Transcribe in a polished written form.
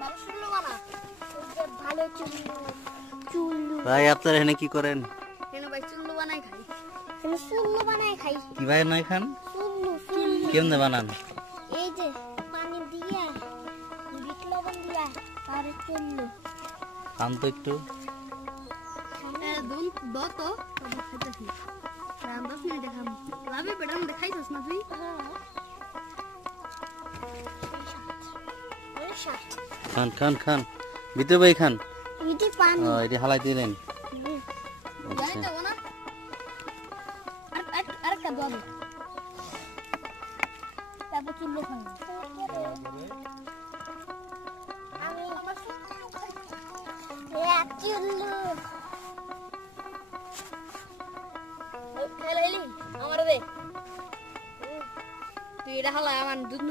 ভালো চুল্লু বানা ভালো চুল্লু চুল্লু ভাই আপনারা এখানে কি করেন? কেন ভাই চুল্লু বানাই খাই চুল্লু বানাই খাই কি ভাই নয় খান? চুল্লু চুল্লু কেমনে বানান? এই যে পানি দিয়া বিট লবণ দিয়া আর চুল্লু খান তো একটু। দুন দত তবে খাইতেছি রাম 10 মিনিট দেখাম লাভে বেটাম দেখাইছস না তুই খান খান খান ভিতরে ভাই খান। ইটি পানি এটা হালাই দিলেন। জানি তো না আর কা দাও তারপর চুল্লু খাই আমি আমার চুল্লু খাই চুল্লু খেলাইলি আমার দে তুই এটা হালা আমার দুধ